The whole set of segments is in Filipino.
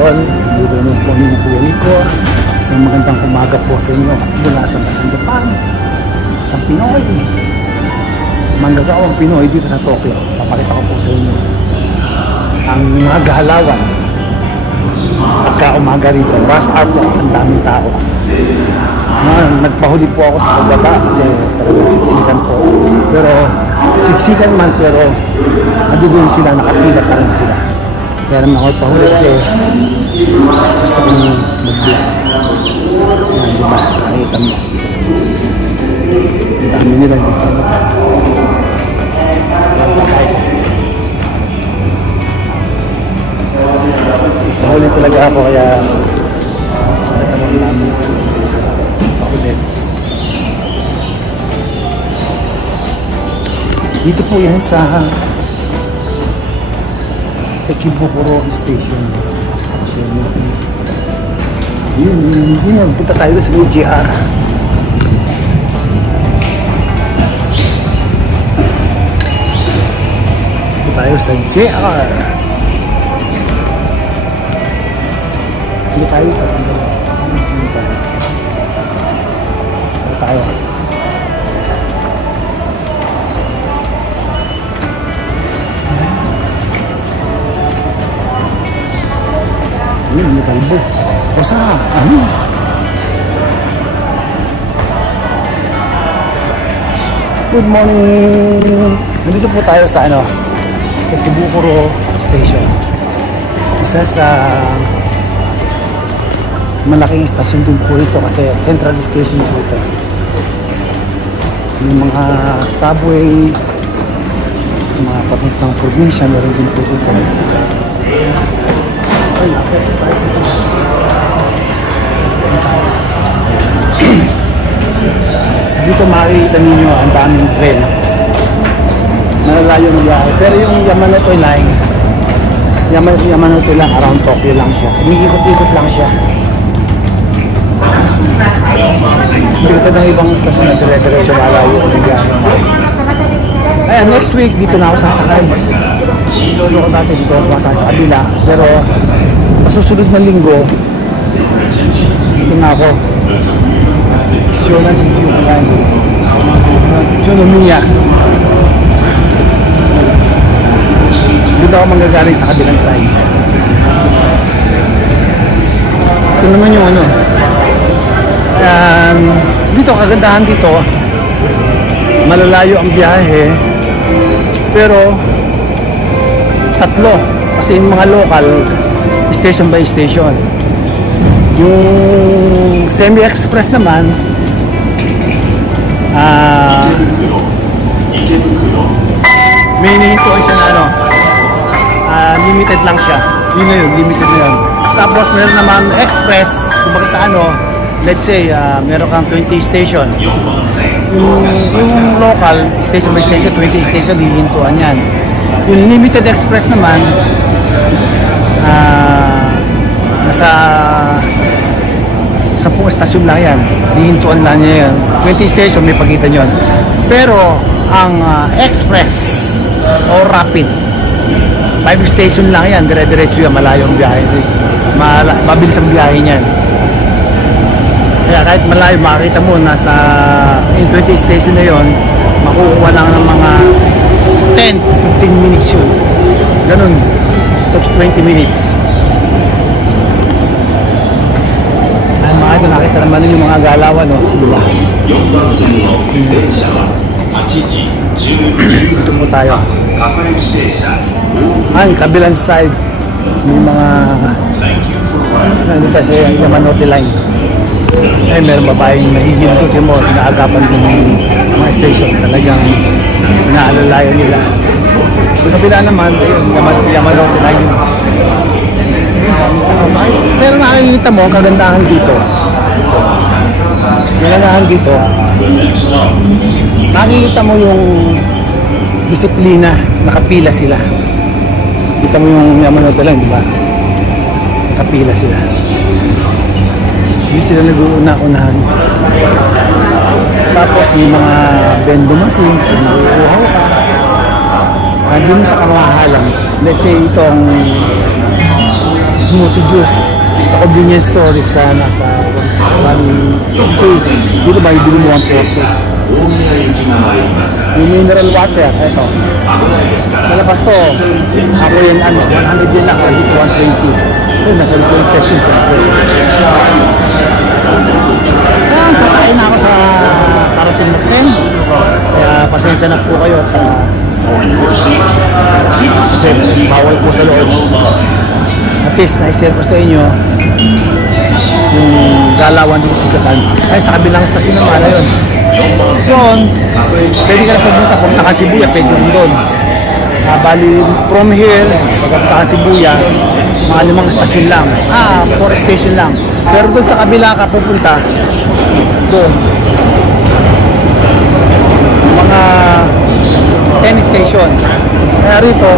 Idol. Dito naman po yung Kuya Nico. Isang magandang umaga po sa inyo mula sa Japan, sa Pinoy, manggagawang Pinoy dito sa Tokyo. Papakita ko po sa inyo ang mga gahalawan pagka umaga rito. Rush hour po, ang daming tao. Nagpahuli po ako sa pagbaba kasi talagang siksikan po, pero siksikan man, pero nandoon sila, nakapila pa rin sila. Kaya naman ako pahuli kasi gusto kong mag-vlog. Yan, diba? Nakita mo. Ang dami nila dito. Pahuli talaga ako, kaya nagtanong namin pahuli. Dito po yan sa Ikebukuro Station. So, yun. Punta tayo sa JR. Punta tayo sa JR. Hindi tayo tayo. May kalbo. O sa ano? Good morning. Nandito po tayo sa ano? Sa Ikebukuro Station. Isa sa malaking stasyon din po ito kasi central station po ito. Yung mga subway, yung mga papuntang probinsya, meron din po ito. Dito makikita ninyo ang daming train, malalayo ng biyahe, pero yung Yamanote line, Yamanote lang, around Tokyo lang siya, umiikot-ikot lang siya. Hindi ko ng ibang stasyon na dire-diretso malayo ng biyahe. Ayan, next week dito na ako sasakay. Lolo ko dati dito ako sasakay sa kabila, pero sa susunod na linggo dito na ako. Junomiya. Dito ako manggagaling sa kabilang side. Ito naman yung ano. Dito, kagandahan dito, malalayo ang biyahe, pero tatlo. Kasi yung mga local, station by station. Yung semi-express naman, may hinihintuan siya na ano, limited lang siya. Yun na yun, limited na yun. Tapos meron naman express, kumbaga sa ano, let's say, meron kang 20 station. Yung local, station by station, 20 station, hihintuan yan. Yung limited express naman, nasa 10 estasyon lang yan, hihintuan lang niya yan. 20 station, may pagitan yun. Pero ang express o rapid, 5 station lang yan, dire-diretso yan, malayo ang biyahe, mabilis ang biyahe niyan. Kaya kahit malayo, makikita mo nasa 20 station na yon, makukuha lang ng mga 10 to 15 minutes yun, ganun, to 20 minutes. Nakita naman yung mga galawan, no? Diba? Dito po tayo. Ang kabilang side, may mga nandito tayo sa Yamanote line. Ay, meron babaeng nahihinto mo, inaagapan din yung mga station. Talagang inaalalayan nila. Sa kabila naman, ayun, Yamanote line. Pero nakikita mo, kagandahan dito. Kagandahan dito, nakikita mo yung disiplina, nakapila sila. Kita mo yung Yamanote lang, di ba? Nakapila sila. Hindi sila nag-uuna-unahan. Tapos may mga bendo machine, nag-uuhaw ka. Doon sa kamahalan, let's say itong smoothie juice sa convenience store is nasa 1K. Dito ba ibili mo 140? Yung mineral water, eto. Sa labas to, ako yun, 100 yun lang, dito 120. Uy, nasa police station siya. Ayan, sasakay na ako sa parating na tren. Kaya pasensya na po kayo at kasi bawal po sa loob. At least, na-share ko sa inyo yung galawan dito sa Japan. Ay, sa kabilang stasyon naman na yun. Doon, pwede ka na pumunta ka Shibuya, pwede rin doon. Bali, from here, pagpunta ka Shibuya, mga 5 stasyon lang. 4 station lang. Pero doon sa kabila ka pupunta, doon, mga 10 station. Kaya rito,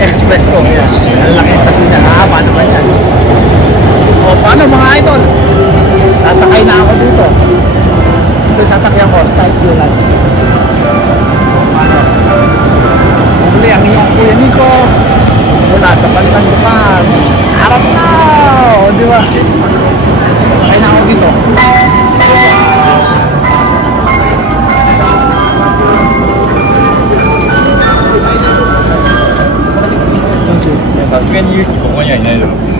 express to. Ang laki stasyon niya. Paano ba yan? O, paano mga idol? Sasakay na ako dito. Ito yung sasakyan ko. Side view lang. Paano? Uli ang iyong Kuya Nico mula sa bansang Japan. Harap na! O, di ba? Sasakay na ako dito.さすがに勇気ここにはいないだろう。